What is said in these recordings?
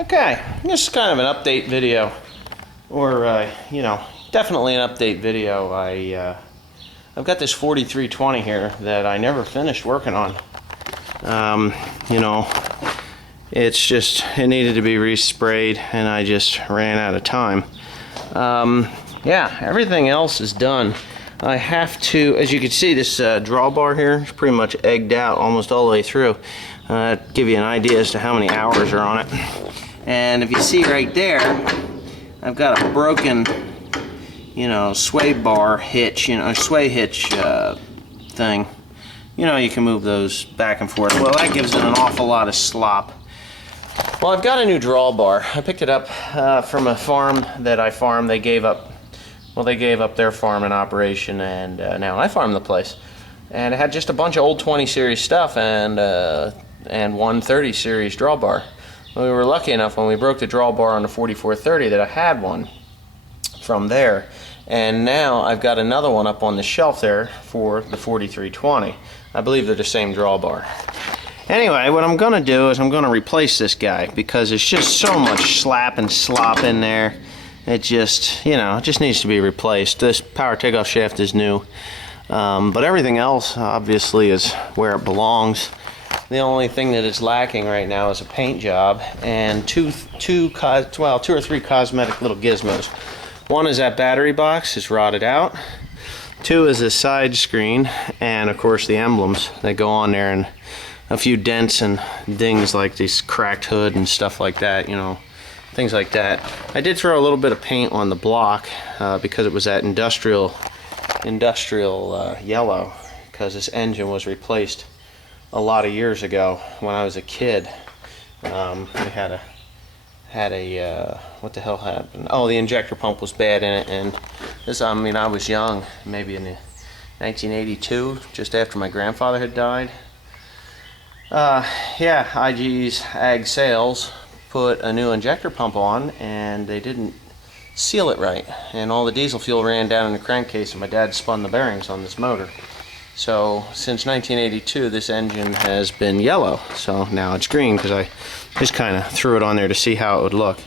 Okay, this is kind of an update video, or you know, definitely an update video. I've got this 4320 here that I never finished working on. You know, it needed to be resprayed, and I just ran out of time. Yeah, everything else is done. I have to, as you can see, this drawbar here is pretty much egged out almost all the way through. Give you an idea as to how many hours are on it. And if you see right there, I've got a broken, you know, sway bar hitch, you know, sway hitch thing. You know, you can move those back and forth. Well, that gives it an awful lot of slop. Well, I've got a new drawbar. I picked it up from a farm that I farm. They gave up their farm and operation, and now I farm the place. And it had just a bunch of old 20 series stuff and one 30 series drawbar. We were lucky enough when we broke the drawbar on the 4430 that I had one from there, and now I've got another one up on the shelf there for the 4320. I believe they're the same drawbar. Anyway, what I'm going to do is I'm going to replace this guy because it's just so much slap and slop in there. It just, you know, it just needs to be replaced. This power takeoff shaft is new, but everything else obviously is where it belongs. The only thing that is lacking right now is a paint job and two or three cosmetic little gizmos. One is that battery box, it's rotted out. Two is a side screen, and of course the emblems that go on there, and a few dents and dings like this cracked hood and stuff like that, you know, things like that. I did throw a little bit of paint on the block because it was that industrial yellow, because this engine was replaced a lot of years ago when I was a kid. We had a what the hell happened? Oh, the injector pump was bad in it, and this, I mean, I was young, maybe in 1982, just after my grandfather had died. Yeah, IG's Ag Sales put a new injector pump on, and they didn't seal it right, and all the diesel fuel ran down in the crankcase, and my dad spun the bearings on this motor. So since 1982, this engine has been yellow. So now it's green because I just kind of threw it on there to see how it would look.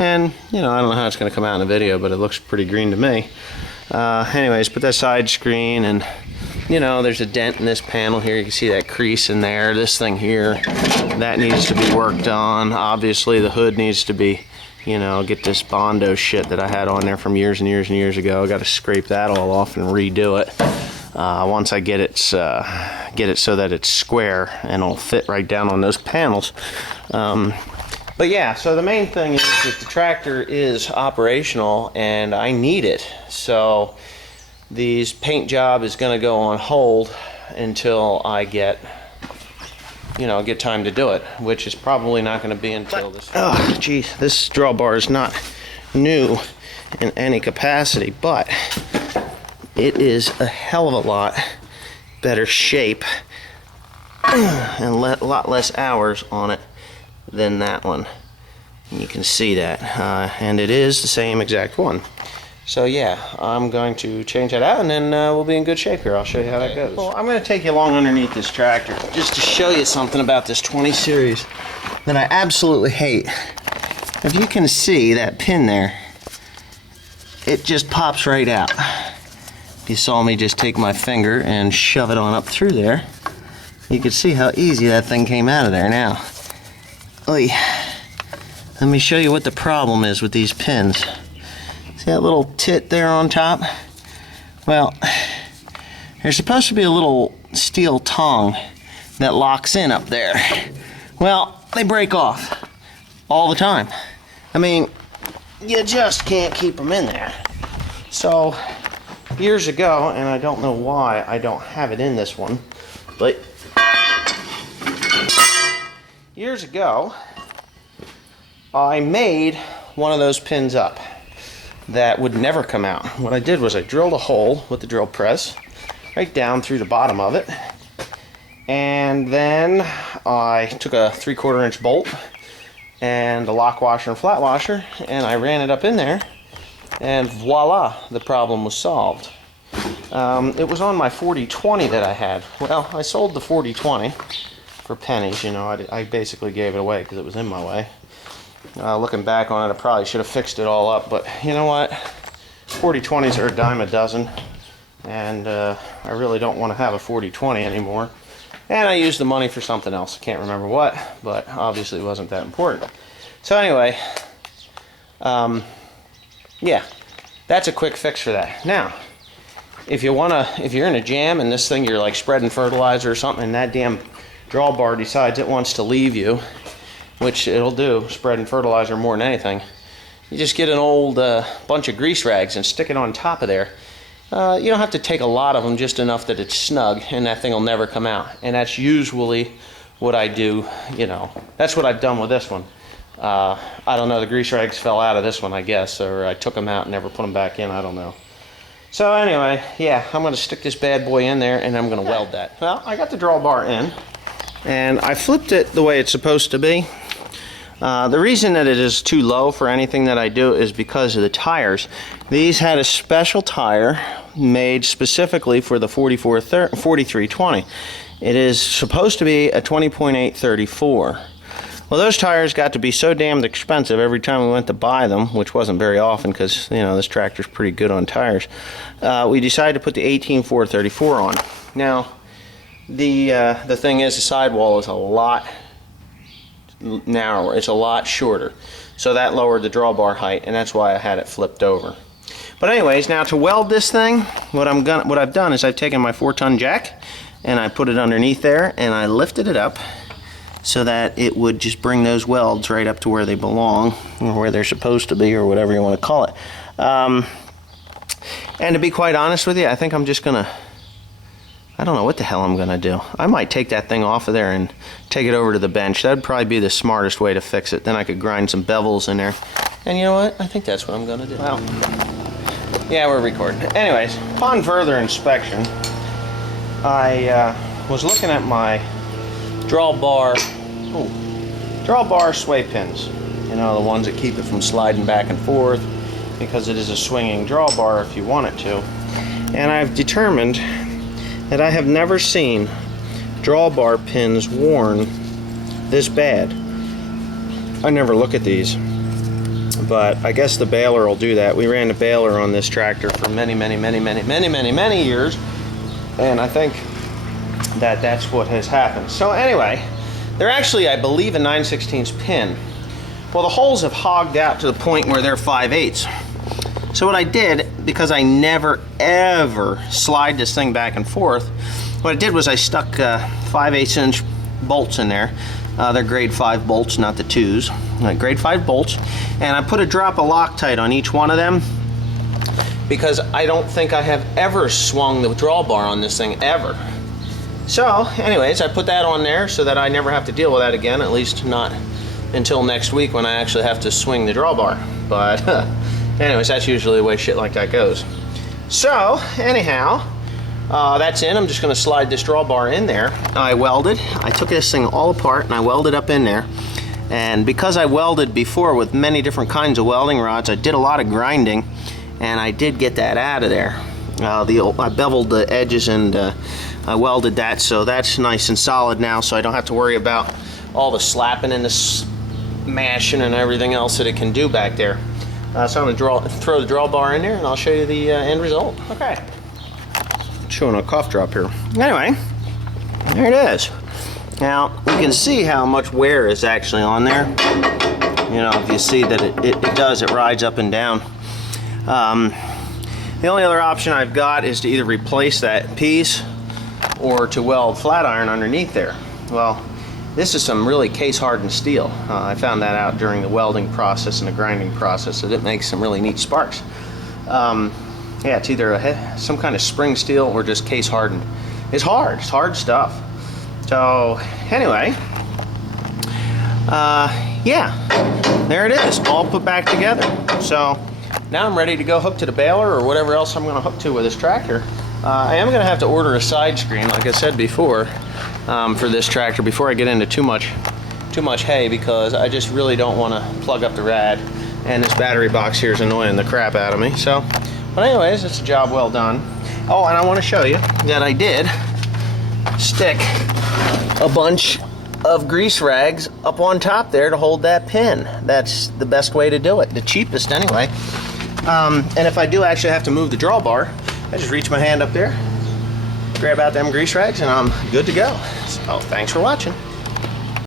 And, you know, I don't know how it's going to come out in the video, but it looks pretty green to me. Anyways, put that side screen, and, you know, there's a dent in this panel here. You can see that crease in there. This thing here, that needs to be worked on. Obviously, the hood needs to be, you know, get this Bondo shit that I had on there from years and years and years ago. I got to scrape that all off and redo it. Once I get it so that it's square and it'll fit right down on those panels. But yeah, so the main thing is that the tractor is operational and I need it. So this paint job is going to go on hold until I get time to do it, which is probably not going to be until this. Oh, geez, this drawbar is not new in any capacity, but it is a hell of a lot better shape and a lot less hours on it than that one. And you can see that, and it is the same exact one. So yeah, I'm going to change that out, and then we'll be in good shape here. I'll show you how that goes. Well, I'm going to take you along underneath this tractor just to show you something about this 20 series that I absolutely hate. If you can see that pin there, it just pops right out. If you saw me just take my finger and shove it on up through there, you could see how easy that thing came out of there. Now, oy, let me show you what the problem is with these pins. See that little tit there on top? Well, there's supposed to be a little steel tongue that locks in up there. Well, they break off all the time. I mean, you just can't keep them in there. So years ago, and I don't know why I don't have it in this one, but years ago I made one of those pins up that would never come out. What I did was I drilled a hole with the drill press right down through the bottom of it, and then I took a 3/4 inch bolt and a lock washer and flat washer, and I ran it up in there, and voila, the problem was solved. It was on my 4020 that I had. Well, I sold the 4020 for pennies, you know. I basically gave it away because it was in my way. Looking back on it, I probably should have fixed it all up, but you know what? 40-20s are a dime a dozen, and I really don't want to have a 40-20 anymore. And I used the money for something else. I can't remember what, but obviously it wasn't that important. So anyway, yeah, that's a quick fix for that. Now, if you're in a jam and this thing, you're like spreading fertilizer or something, and that damn drawbar decides it wants to leave you, which it'll do, spreading fertilizer more than anything, you just get an old bunch of grease rags and stick it on top of there. You don't have to take a lot of them, just enough that it's snug, and that thing will never come out. And that's usually what I do, you know. That's what I've done with this one. I don't know, the grease rags fell out of this one, I guess, or I took them out and never put them back in, I don't know. So anyway, yeah, I'm going to stick this bad boy in there, and I'm going to weld that. Well, I got the drawbar in, and I flipped it the way it's supposed to be. The reason that it is too low for anything that I do is because of the tires. These had a special tire made specifically for the 4320. It is supposed to be a 20.834. Well, those tires got to be so damned expensive every time we went to buy them, which wasn't very often because, you know, this tractor's pretty good on tires. We decided to put the 18434 on. Now, the thing is, the sidewall is a lot narrower. It's a lot shorter. So that lowered the drawbar height, and that's why I had it flipped over. But anyways, now to weld this thing, what I've done is I've taken my 4-ton jack and I put it underneath there and I lifted it up so that it would just bring those welds right up to where they belong, or where they're supposed to be, or whatever you want to call it. And to be quite honest with you, I think I'm just gonna, I don't know what the hell I'm gonna do. I might take that thing off of there and take it over to the bench. That'd probably be the smartest way to fix it. Then I could grind some bevels in there. And you know what? I think that's what I'm gonna do. Well, yeah, we're recording. Anyways, upon further inspection, I was looking at my drawbar sway pins. You know, the ones that keep it from sliding back and forth, because it is a swinging drawbar if you want it to. And I've determined that I have never seen drawbar pins worn this bad. I never look at these, but I guess the baler will do that. We ran the baler on this tractor for many years, and I think that that's what has happened. So anyway, they're actually, I believe, a 9/16 pin. Well, the holes have hogged out to the point where they're 5/8. So what I did, because I never ever slide this thing back and forth, what I did was I stuck 5/8 inch bolts in there. They're grade 5 bolts, not the 2s. Grade 5 bolts. And I put a drop of Loctite on each one of them, because I don't think I have ever swung the drawbar on this thing, ever. So anyways, I put that on there so that I never have to deal with that again, at least not until next week when I actually have to swing the drawbar. But anyways, that's usually the way shit like that goes. So anyhow, that's in. I'm just going to slide this drawbar in there. I took this thing all apart and I welded up in there. And because I welded before with many different kinds of welding rods, I did a lot of grinding, and I did get that out of there. I beveled the edges and I welded that, so that's nice and solid now, so I don't have to worry about all the slapping and the smashing and everything else that it can do back there. So I'm going to throw the drawbar in there, and I'll show you the end result. Okay. Showing a cough drop here. Anyway, there it is. Now, you can see how much wear is actually on there. You know, if you see that it rides up and down. The only other option I've got is to either replace that piece or to weld flat iron underneath there. Well, this is some really case-hardened steel. I found that out during the welding process and the grinding process, that it makes some really neat sparks. Yeah, it's either some kind of spring steel or just case-hardened. It's hard stuff. So anyway, yeah, there it is, all put back together. So now I'm ready to go hook to the baler or whatever else I'm going to hook to with this tractor. I am going to have to order a side screen, like I said before, for this tractor before I get into too much hay, because I just really don't want to plug up the rad, and this battery box here is annoying the crap out of me. So, but anyways, it's a job well done. Oh, and I want to show you that I did stick a bunch of grease rags up on top there to hold that pin. That's the best way to do it, the cheapest anyway. And if I do actually have to move the drawbar, I just reach my hand up there, grab out them grease rags, and I'm good to go. So thanks for watching.